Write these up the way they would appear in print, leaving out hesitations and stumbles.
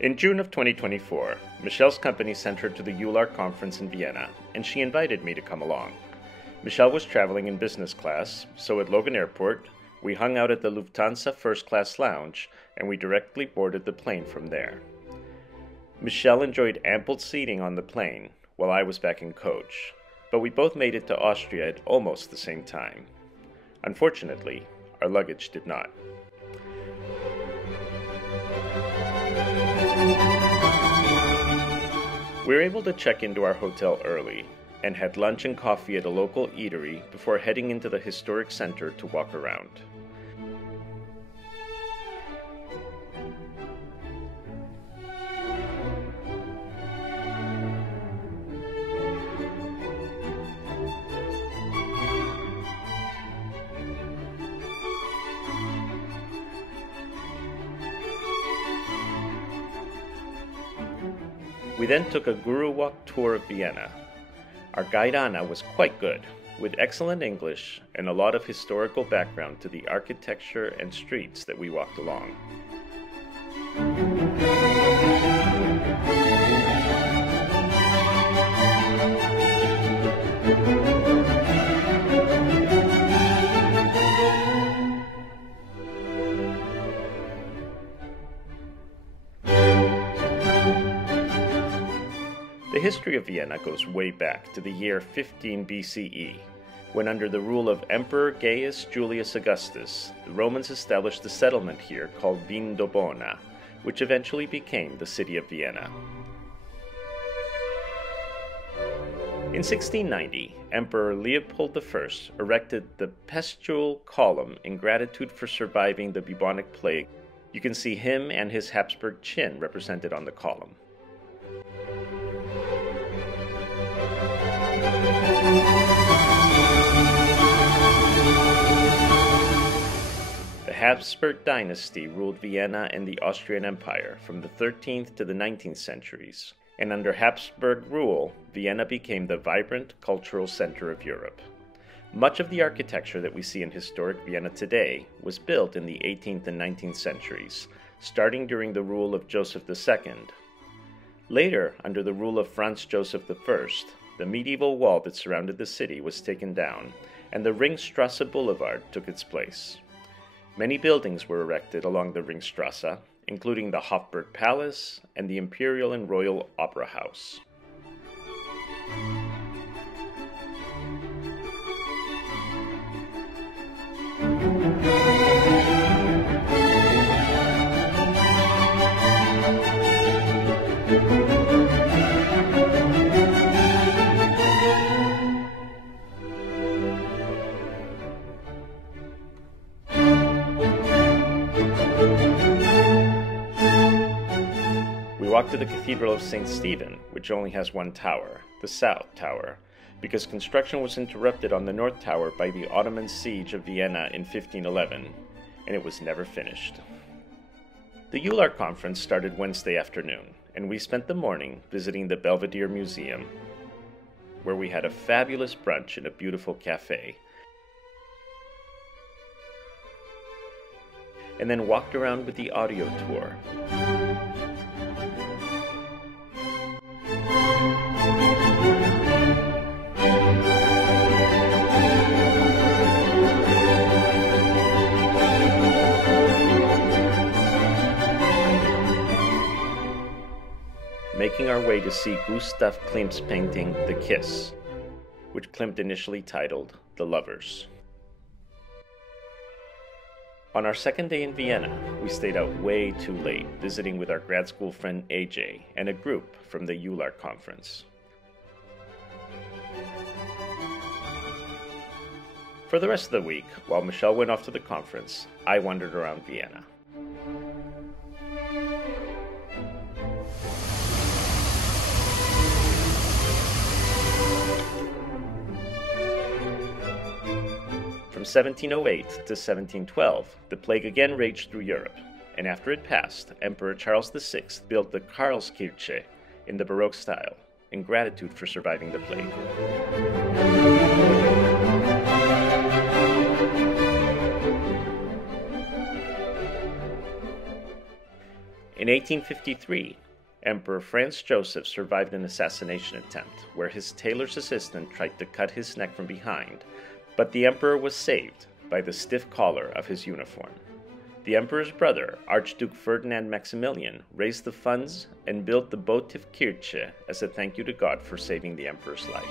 In June of 2024, Michelle's company sent her to the EULAR conference in Vienna, and she invited me to come along. Michelle was traveling in business class, so at Logan Airport, we hung out at the Lufthansa First Class Lounge, and we directly boarded the plane from there. Michelle enjoyed ample seating on the plane, while I was back in coach, but we both made it to Austria at almost the same time. Unfortunately, our luggage did not. We were able to check into our hotel early and had lunch and coffee at a local eatery before heading into the historic center to walk around. We then took a guru walk tour of Vienna. Our guide Anna was quite good, with excellent English and a lot of historical background to the architecture and streets that we walked along. The history of Vienna goes way back to the year 15 BCE, when under the rule of Emperor Gaius Julius Augustus, the Romans established a settlement here called Vindobona, which eventually became the city of Vienna. In 1690, Emperor Leopold I erected the Pestule Column in gratitude for surviving the bubonic plague. You can see him and his Habsburg chin represented on the column. The Habsburg dynasty ruled Vienna and the Austrian Empire from the 13th to the 19th centuries, and under Habsburg rule, Vienna became the vibrant cultural center of Europe. Much of the architecture that we see in historic Vienna today was built in the 18th and 19th centuries, starting during the rule of Joseph II. Later, under the rule of Franz Joseph I, the medieval wall that surrounded the city was taken down, and the Ringstrasse Boulevard took its place. Many buildings were erected along the Ringstrasse, including the Hofburg Palace and the Imperial and Royal Opera House. We walked to the Cathedral of St. Stephen, which only has one tower, the South Tower, because construction was interrupted on the North Tower by the Ottoman siege of Vienna in 1511, and it was never finished. The EULAR conference started Wednesday afternoon, and we spent the morning visiting the Belvedere Museum, where we had a fabulous brunch in a beautiful cafe, and then walked around with the audio tour. Making our way to see Gustav Klimt's painting, The Kiss, which Klimt initially titled The Lovers. On our second day in Vienna, we stayed out way too late, visiting with our grad school friend AJ and a group from the EULAR conference. For the rest of the week, while Michelle went off to the conference, I wandered around Vienna. From 1708 to 1712, the plague again raged through Europe, and after it passed, Emperor Charles VI built the Karlskirche in the Baroque style, in gratitude for surviving the plague. In 1853, Emperor Franz Joseph survived an assassination attempt where his tailor's assistant tried to cut his neck from behind, but the emperor was saved by the stiff collar of his uniform. The emperor's brother, Archduke Ferdinand Maximilian, raised the funds and built the Votivkirche as a thank you to God for saving the emperor's life.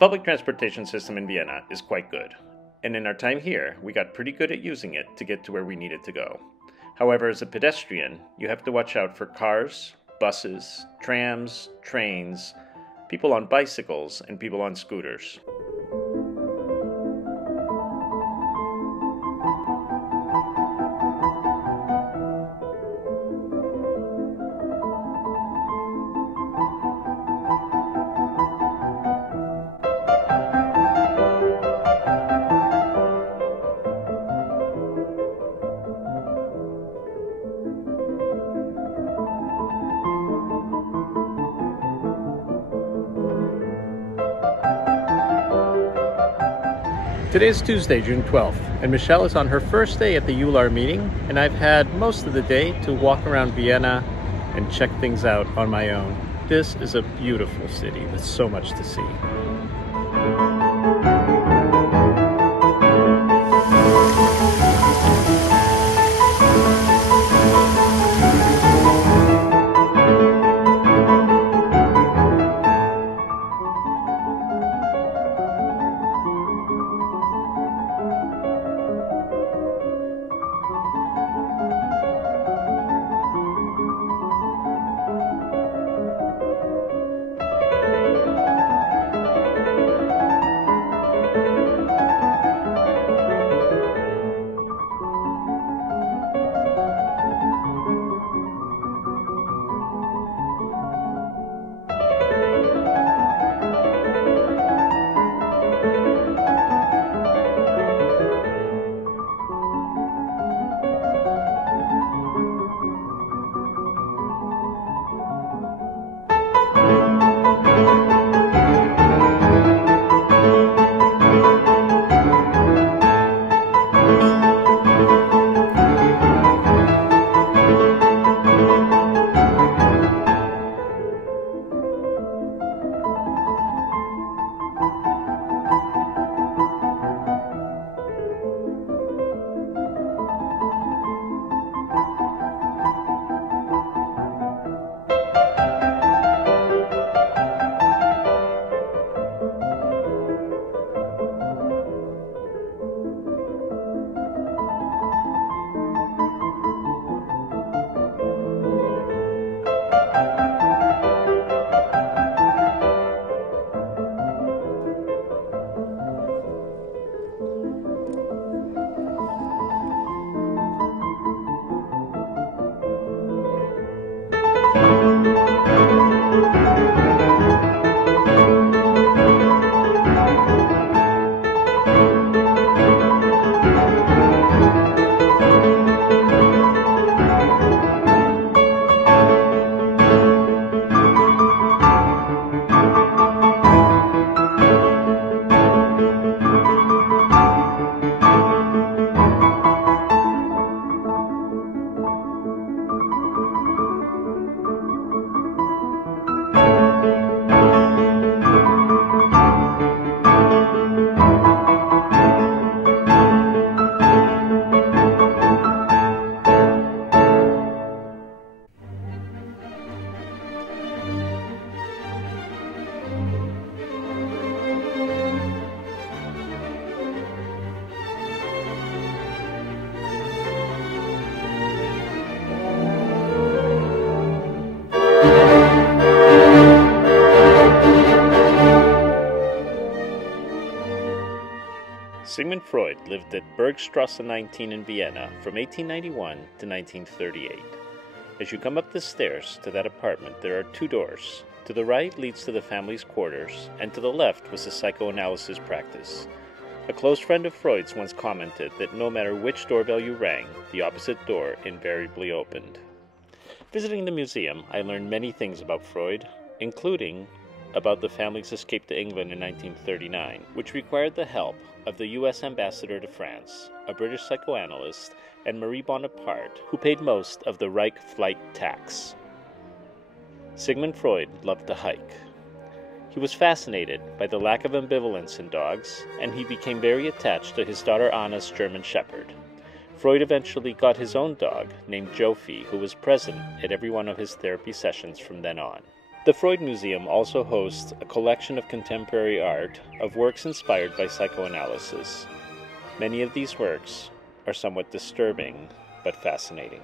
The public transportation system in Vienna is quite good, and in our time here, we got pretty good at using it to get to where we needed to go. However, as a pedestrian, you have to watch out for cars, buses, trams, trains, people on bicycles, and people on scooters. Today is Tuesday, June 12th, and Michelle is on her first day at the ULAR meeting, and I've had most of the day to walk around Vienna and check things out on my own. This is a beautiful city with so much to see. Sigmund Freud lived at Bergstrasse 19 in Vienna from 1891 to 1938. As you come up the stairs to that apartment, there are two doors. To the right leads to the family's quarters, and to the left was the psychoanalysis practice. A close friend of Freud's once commented that no matter which doorbell you rang, the opposite door invariably opened. Visiting the museum, I learned many things about Freud, including about the family's escape to England in 1939, which required the help of the U.S. ambassador to France, a British psychoanalyst, and Marie Bonaparte, who paid most of the Reich flight tax. Sigmund Freud loved to hike. He was fascinated by the lack of ambivalence in dogs, and he became very attached to his daughter Anna's German Shepherd. Freud eventually got his own dog, named Jofi, who was present at every one of his therapy sessions from then on. The Freud Museum also hosts a collection of contemporary art of works inspired by psychoanalysis. Many of these works are somewhat disturbing, but fascinating.